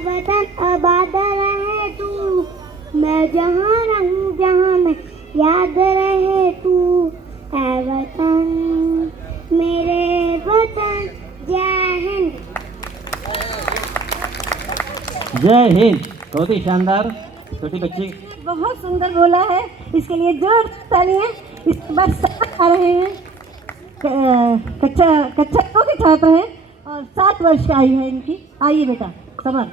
वतन आबाद रहे तू, मैं जहाँ रहूँ जहाँ में याद रहे तू। ऐ वतन मेरे वतन, जय हिंद। जय हिंद। बहुत ही शानदार छोटी बच्ची, बहुत सुंदर बोला है, इसके लिए जोर तालियां। इसके बाद आ रहे हैं कक्षा दो के छात्र हैं और 7 वर्ष की आयु है इनकी। आइए बेटा समर।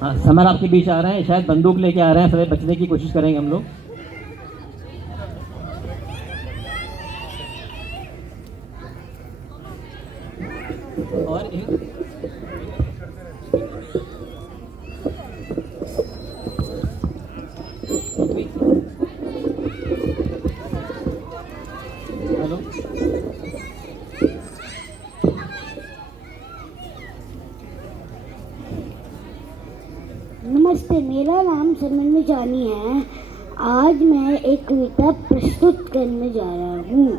हाँ समर आपके बीच आ रहे हैं, शायद बंदूक लेके आ रहे हैं, सभी बचने की कोशिश करेंगे हम लोग। और हेलो, नमस्ते, मेरा नाम सरमन जानी है। आज मैं एक कविता प्रस्तुत करने जा रहा हूँ।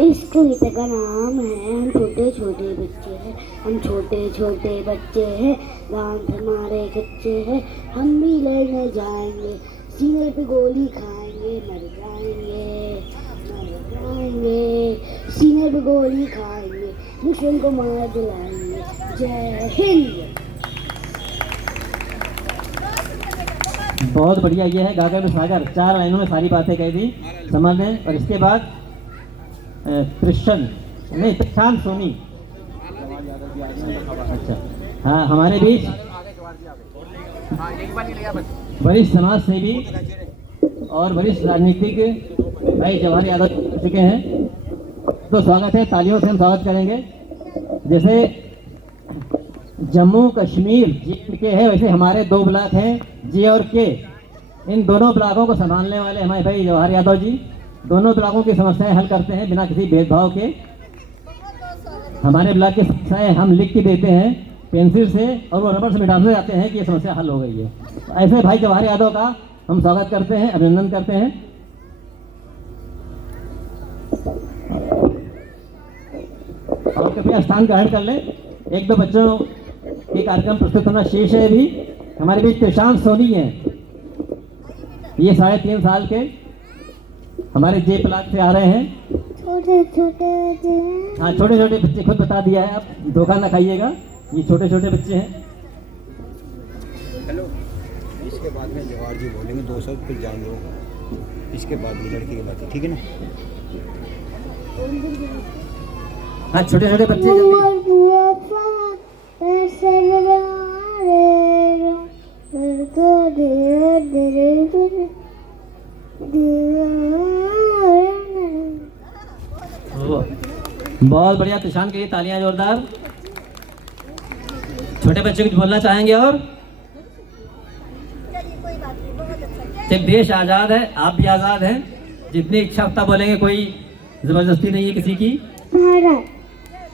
इस कविता का नाम है हम छोटे छोटे बच्चे हैं। हम छोटे छोटे बच्चे हैं, दांत हमारे कच्चे हैं। हम भी लड़ने जाएंगे, सीने पे गोली खाएंगे, मर जाएंगे, मर जाएंगे। सीने पे गोली खाएंगे, दुश्मन को मार दिलाएंगे। जय हिंद। बहुत बढ़िया। ये है गागर में सागर, 4 लाइनों में सारी बातें कह दी समर ने। और इसके बाद प्रशांत सोनी। अच्छा हाँ, हमारे बीच वरिष्ठ समाज सेवी और वरिष्ठ राजनीतिक भाई जवाहर यादव हो चुके हैं, तो स्वागत है, तालियों से हम स्वागत करेंगे। जैसे जम्मू कश्मीर J&K है, वैसे हमारे 2 ब्लॉक हैं J और K। इन दोनों ब्लॉकों को संभालने वाले हमारे भाई जवाहर यादव जी दोनों ब्लॉकों की समस्याएं हल करते हैं बिना किसी भेदभाव के। हमारे ब्लॉक की समस्याएं हम लिख के देते हैं पेंसिल से, और वो रबड़ से मिटाते जाते हैं कि ये समस्या हल हो गई है। ऐसे भाई जवाहर यादव का हम स्वागत करते हैं, अभिनंदन करते हैं। और कृपया स्थान ग्रहण कर लें। 1-2 बच्चों के कार्यक्रम प्रस्तुत होना शेष है। अभी हमारे बीच प्रशांत सोनी है, ये 3.5 साल के हमारे J ब्लॉक से आ रहे हैं। छोटे छोटे बच्चे हैं। हाँ छोटे छोटे बच्चे, खुद बता दिया है, आप धोखा ना खाइएगा, ये छोटे छोटे बच्चे हैं। हेलो, इसके बाद में जवाहर जी बोलेंगे 2 शब्द, फिर जाएंगे वो। इसके बाद में लड़के की बात है, ठीक है ना? हाँ छोटे छोटे बच्चे बहुत बढ़िया। प्रशांत के लिए तालियां जोरदार। छोटे बच्चे कुछ बोलना चाहेंगे? और जब देश आजाद है, आप भी आजाद हैं, जितनी इच्छा उतना बोलेंगे, कोई जबरदस्ती नहीं है किसी की।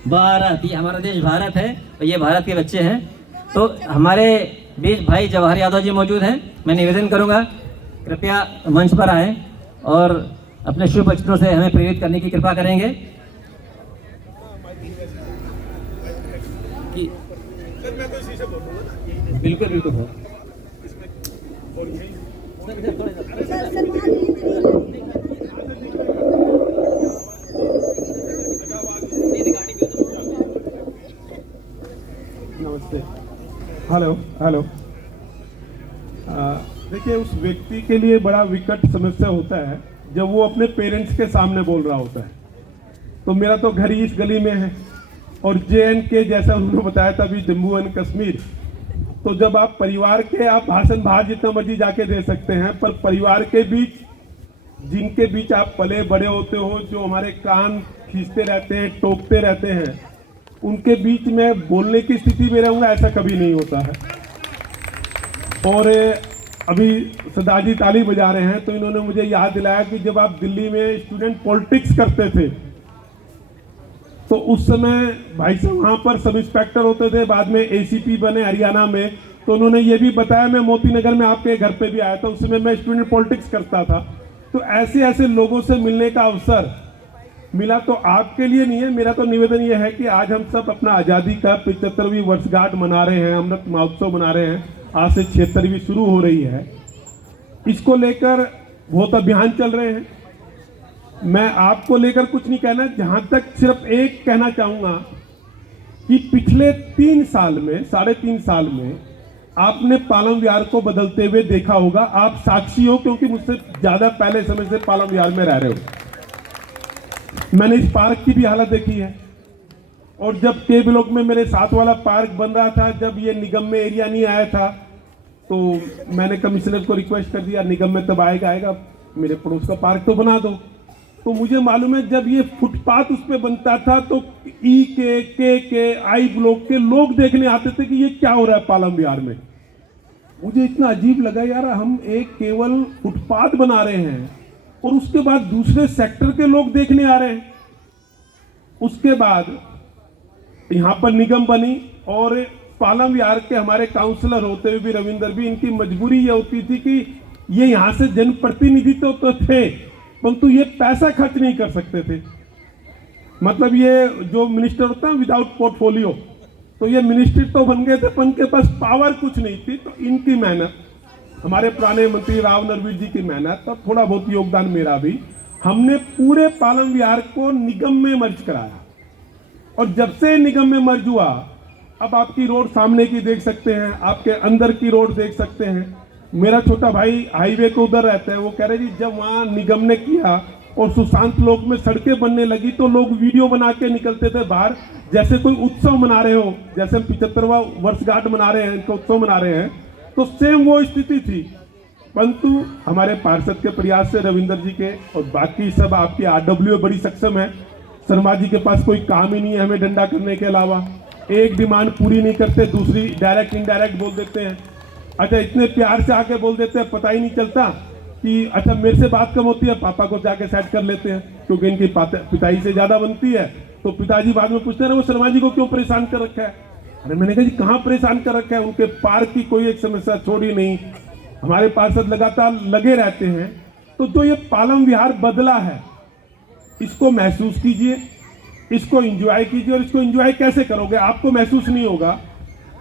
भारत, ये हमारा देश भारत है और ये भारत के बच्चे हैं। तो हमारे बीच भाई जवाहर यादव जी मौजूद हैं। मैं निवेदन करूंगा कृपया मंच पर आएं और अपने शुभ वचनों से हमें प्रेरित करने की कृपा करेंगे। कि बिल्कुल बिल्कुल नमस्ते। Hello hello. देखिए, उस व्यक्ति के लिए बड़ा विकट समस्या होता है जब वो अपने पेरेंट्स के सामने बोल रहा होता है। तो मेरा तो घर ही इस गली में है और J&K जैसा उन्होंने बताया था अभी, जम्मू एंड कश्मीर। तो जब आप परिवार के, आप भाषण बाहर जितना मर्जी जाके दे सकते हैं, पर परिवार के बीच, जिनके बीच आप पले बड़े होते हो, जो हमारे कान खींचते रहते हैं, टोकते रहते हैं, उनके बीच में बोलने की स्थिति में रहूँगा, ऐसा कभी नहीं होता है। और अभी सरदार जी ताली बजा रहे हैं तो इन्होंने मुझे याद दिलाया कि जब आप दिल्ली में स्टूडेंट पॉलिटिक्स करते थे तो उस समय भाई साहब वहाँ पर सब इंस्पेक्टर होते थे, बाद में ACP बने हरियाणा में। तो उन्होंने ये भी बताया, मैं मोती नगर में आपके घर पे भी आया था, उस समय मैं स्टूडेंट पॉलिटिक्स करता था। तो ऐसे ऐसे लोगों से मिलने का अवसर मिला तो आपके लिए नहीं है। मेरा तो निवेदन ये है कि आज हम सब अपना आज़ादी का 75वीं वर्षगांठ मना रहे हैं, अमृत महोत्सव मना रहे हैं, आज से 76वीं शुरू हो रही है। इसको लेकर बहुत अभियान चल रहे हैं। मैं आपको लेकर कुछ नहीं कहना, जहां तक सिर्फ एक कहना चाहूंगा कि पिछले 3 साल में, 3.5 साल में आपने पालम विहार को बदलते हुए देखा होगा। आप साक्षी हो, क्योंकि मुझसे ज्यादा पहले समय से पालम विहार में रह रहे हो। मैंने इस पार्क की भी हालत देखी है, और जब के ब्लॉक में मेरे साथ वाला पार्क बन रहा था, जब ये निगम में एरिया नहीं आया था, तो मैंने कमिश्नर को रिक्वेस्ट कर दिया, निगम में तब आएगा, मेरे पड़ोस का पार्क तो बना दो। तो मुझे मालूम है जब ये फुटपाथ उस पर बनता था तो ई के आई ब्लॉक के लोग देखने आते थे कि ये क्या हो रहा है पालम विहार में। मुझे इतना अजीब लगा, यार हम एक केवल फुटपाथ बना रहे हैं और उसके बाद दूसरे सेक्टर के लोग देखने आ रहे हैं। उसके बाद यहाँ पर निगम बनी, और पालम विहार के हमारे काउंसलर होते हुए भी, रविंदर भी, इनकी मजबूरी ये होती थी कि ये यहाँ से जनप्रतिनिधि तो थे, परंतु ये पैसा खर्च नहीं कर सकते थे। मतलब ये जो मिनिस्टर होता है विदाउट पोर्टफोलियो, तो ये मिनिस्टर तो बन गए थे पर उनके पास पावर कुछ नहीं थी। तो इनकी मेहनत, हमारे पुराने मंत्री राव नरवीर जी की मेहनत, और थोड़ा बहुत योगदान मेरा भी, हमने पूरे पालम विहार को निगम में मर्ज कराया। और जब से निगम में मर्ज हुआ, अब आपकी रोड सामने की देख सकते हैं, आपके अंदर की रोड देख सकते हैं। मेरा छोटा भाई हाईवे को उधर रहता है, वो कह रहे जी जब वहाँ निगम ने किया और सुशांत लोक में सड़कें बनने लगी तो लोग वीडियो बना के निकलते थे बाहर, जैसे कोई उत्सव मना रहे हो, जैसे हम 75वां वर्षगांठ मना रहे हैं, इनका उत्सव मना रहे हैं, तो सेम वो स्थिति थी। परंतु हमारे पार्षद के प्रयास से, रविंदर जी के, और बाकी सब आपकी RWA बड़ी सक्षम है। शर्मा जी के पास कोई काम ही नहीं है हमें डंडा करने के अलावा। एक डिमांड पूरी नहीं करते, दूसरी डायरेक्ट इनडायरेक्ट बोल देते हैं। अच्छा, इतने प्यार से आके बोल देते हैं, पता ही नहीं चलता कि अच्छा मेरे से बात कम होती है, पापा को जाके सेट कर लेते हैं, क्योंकि इनकी पिताजी से ज्यादा बनती है। तो पिताजी बाद में पूछते हैं वो शर्मा जी को क्यों परेशान कर रखा है। अरे मैंने कहा जी कहाँ परेशान कर रखा है, उनके पार्क की कोई एक समस्या छोड़ी नहीं, हमारे पार्षद लगातार लगे रहते हैं। तो जो ये पालम विहार बदला है, इसको महसूस कीजिए, इसको एंजॉय कीजिए। और इसको एंजॉय कैसे करोगे, आपको महसूस नहीं होगा।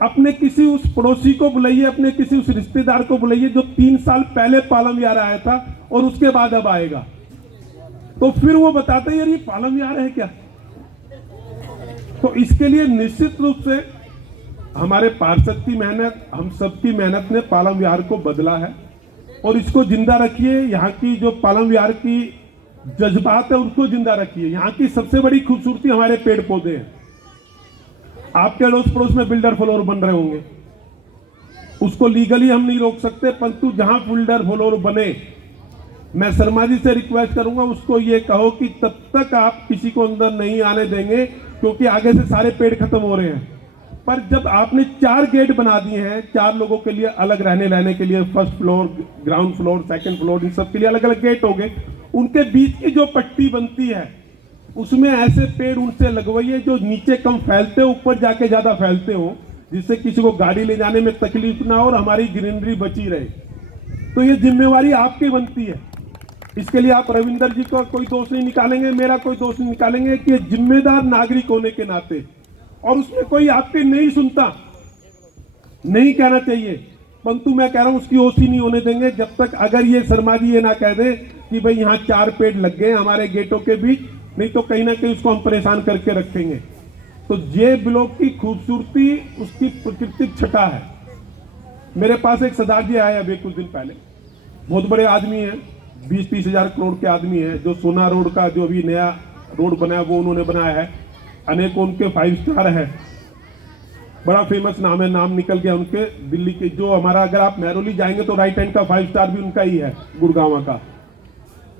अपने किसी उस पड़ोसी को बुलाइए, अपने किसी उस रिश्तेदार को बुलाइए जो 3 साल पहले पालम विहार आया था और उसके बाद अब आएगा, तो फिर वो बताते यार ये पालम विहार है क्या। तो इसके लिए निश्चित रूप से हमारे पार्षद की मेहनत, हम सबकी मेहनत ने पालम विहार को बदला है, और इसको जिंदा रखिए। यहाँ की जो पालम विहार की जज्बात है उसको जिंदा रखिए। यहाँ की सबसे बड़ी खूबसूरती हमारे पेड़ पौधे हैं। आपके अड़ोस पड़ोस में बिल्डर फ्लोर बन रहे होंगे, उसको लीगली हम नहीं रोक सकते, परंतु जहां बिल्डर फ्लोर बने, मैं शर्मा जी से रिक्वेस्ट करूंगा उसको ये कहो कि तब तक आप किसी को अंदर नहीं आने देंगे, क्योंकि आगे से सारे पेड़ खत्म हो रहे हैं। पर जब आपने 4 गेट बना दिए हैं, 4 लोगों के लिए अलग रहने के लिए, first floor, ground floor, second floor, इन सब के लिए अलग अलग गेट हो गए, उनके बीच की जो पट्टी बनती है उसमें ऐसे पेड़ उनसे लगवाइए जो नीचे कम फैलते हो, ऊपर जाके ज्यादा फैलते हो, जिससे किसी को गाड़ी ले जाने में तकलीफ ना हो और हमारी ग्रीनरी बची रहे। तो ये जिम्मेवारी आपकी बनती है। इसके लिए आप रविंदर जी का कोई दोष नहीं निकालेंगे, मेरा कोई दोष नहीं निकालेंगे, कि जिम्मेदार नागरिक होने के नाते, और उसमें कोई आपकी नहीं सुनता, नहीं कहना चाहिए, परंतु मैं कह रहा हूं उसकी ओसी नहीं होने देंगे जब तक अगर ये शर्मा जी ये ना कह दे कि भाई यहाँ 4 पेड़ लग गए हमारे गेटों के बीच, नहीं तो कहीं ना कहीं उसको हम परेशान करके रखेंगे। तो जे ब्लॉक की खूबसूरती उसकी प्राकृतिक छटा है। मेरे पास एक सरदार जी आए अभी कुछ दिन पहले, बहुत बड़े आदमी हैं, 20-30 हजार करोड़ के आदमी हैं, जो सोना रोड का जो अभी नया रोड बना है वो उन्होंने बनाया है। अनेकों उनके 5 स्टार है, बड़ा फेमस नाम है, नाम निकल गया उनके दिल्ली के। जो हमारा अगर आप महरौली जाएंगे तो राइट हैंड का 5 स्टार भी उनका ही है, गुड़गांव का।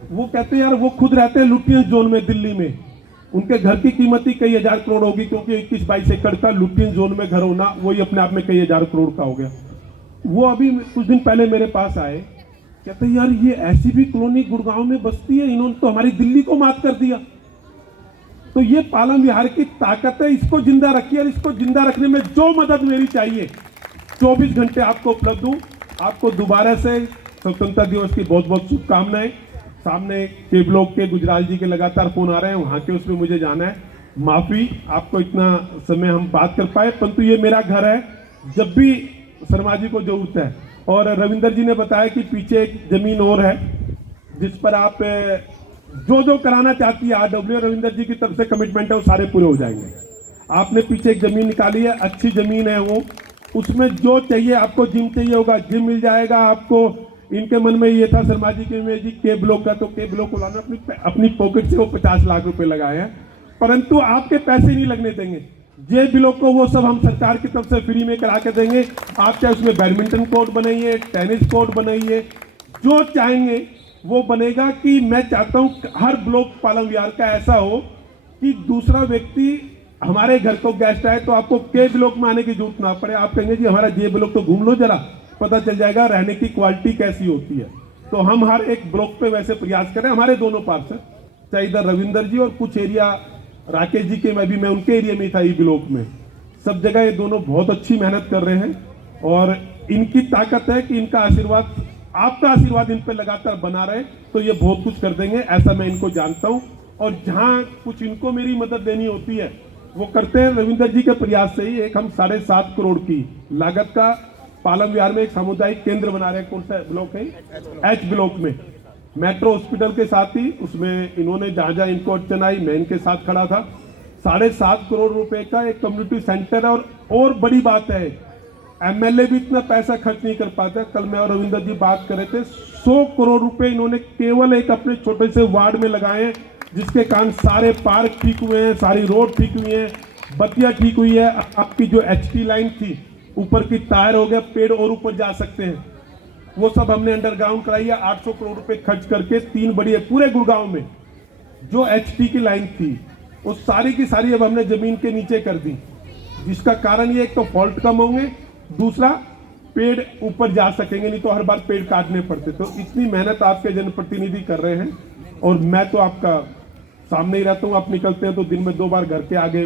वो कहते हैं यार वो खुद रहते हैं लुटियंस जोन में दिल्ली में, उनके घर की कीमत ही कई हजार करोड़ होगी, क्योंकि 21-22 एकड़ का लुटियंस जोन में घर होना वही अपने आप में कई हजार करोड़ का हो गया। वो अभी कुछ दिन पहले मेरे पास आए, कहते यार ये ऐसी भी कॉलोनी गुड़गांव में बसती है, इन्होंने तो हमारी दिल्ली को मात कर दिया। तो ये पालम विहार की ताकत है, इसको जिंदा रखिए, और इसको जिंदा रखने में जो मदद मेरी चाहिए 24 घंटे आपको उपलब्ध हूं। आपको दोबारा से स्वतंत्रता दिवस की बहुत बहुत शुभकामनाएं। सामने के ब्लॉक के गुजराल जी के लगातार फोन आ रहे हैं, वहाँ के उसमें मुझे जाना है। माफ़ी, आपको इतना समय हम बात कर पाए, परंतु ये मेरा घर है, जब भी शर्मा जी को जरूरत है। और रविंदर जी ने बताया कि पीछे एक ज़मीन और है जिस पर आप जो जो कराना चाहती है RW, रविंदर जी की तरफ से कमिटमेंट है, वो सारे पूरे हो जाएंगे। आपने पीछे एक ज़मीन निकाली है, अच्छी ज़मीन है वो, उसमें जो चाहिए आपको, जिम चाहिए होगा जिम मिल जाएगा आपको। इनके मन में ये था शर्मा जी के में जी के ब्लॉक का, तो के ब्लॉक को लाना अपनी पॉकेट से वो 50 लाख रुपए लगाए हैं, परंतु आपके पैसे नहीं लगने देंगे। जे ब्लॉक को वो सब हम सरकार की तरफ से फ्री में करा के देंगे। आप चाहे उसमें बैडमिंटन कोर्ट बनाइए, टेनिस कोर्ट बनाइए, जो चाहेंगे वो बनेगा। कि मैं चाहता हूँ हर ब्लॉक पालम विहार का ऐसा हो कि दूसरा व्यक्ति हमारे घर को गेस्ट आए तो आपको के ब्लॉक में आने की जरूरत ना पड़े। आप कहेंगे जी हमारा जे ब्लॉक तो घूम लो जरा, पता चल जाएगा रहने की क्वालिटी कैसी होती है। तो हम हर एक ब्लॉक पे वैसे प्रयास करें। हमारे दोनों पार्षद, चाहे इधर रविंदर जी और कुछ एरिया राकेश जी के, मैं उनके एरिया में था ई ब्लॉक में, सब जगह ये दोनों बहुत अच्छी मेहनत कर रहे हैं। और इनकी ताकत है कि इनका आशीर्वाद, आपका आशीर्वाद इन पे लगातार बना रहे, तो ये बहुत कुछ कर देंगे, ऐसा मैं इनको जानता हूँ। और जहाँ कुछ इनको मेरी मदद लेनी होती है वो करते हैं। रविंदर जी के प्रयास से ही एक हम 7.5 करोड़ की लागत का पालम विहार में एक सामुदायिक केंद्र बना रहे हैं। कौन सा ब्लॉक है? H ब्लॉक में, मेट्रो हॉस्पिटल के साथ ही। उसमें इन्होंने जहाँ जहाँ इनको अड़चन आई, मैं इनके साथ खड़ा था। 7.5 करोड़ रुपए का एक कम्युनिटी सेंटर है। और बड़ी बात है, MLA भी इतना पैसा खर्च नहीं कर पाता। कल मैं और रविंदर जी बात कर रहे थे, 100 करोड़ रुपए इन्होंने केवल एक अपने छोटे से वार्ड में लगाए हैं, जिसके कारण सारे पार्क ठीक हुए हैं, सारी रोड ठीक हुई है, बत्तियां ठीक हुई है। आपकी जो HT लाइन थी, ऊपर की तार हो गया, पेड़ और ऊपर जा सकते हैं, वो सब हमने अंडरग्राउंड कराई है। 800 करोड़ रुपए खर्च करके 3 बड़ी, पूरे गुड़गांव में जो HT की लाइन थी वो सारी की सारी अब हमने जमीन के नीचे कर दी, जिसका कारण ये, एक तो फॉल्ट कम होंगे, दूसरा पेड़ ऊपर जा सकेंगे, नहीं तो हर बार पेड़ काटने पड़ते। तो इतनी मेहनत आपके जनप्रतिनिधि कर रहे हैं। और मैं तो आपका सामने ही रहता हूँ, आप निकलते हैं तो दिन में 2 बार घर के आगे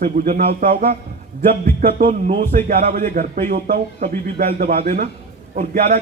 से गुजरना होता होगा। जब दिक्कत हो 9 से 11 बजे घर पे ही होता हूँ, कभी भी बेल दबा देना। और 11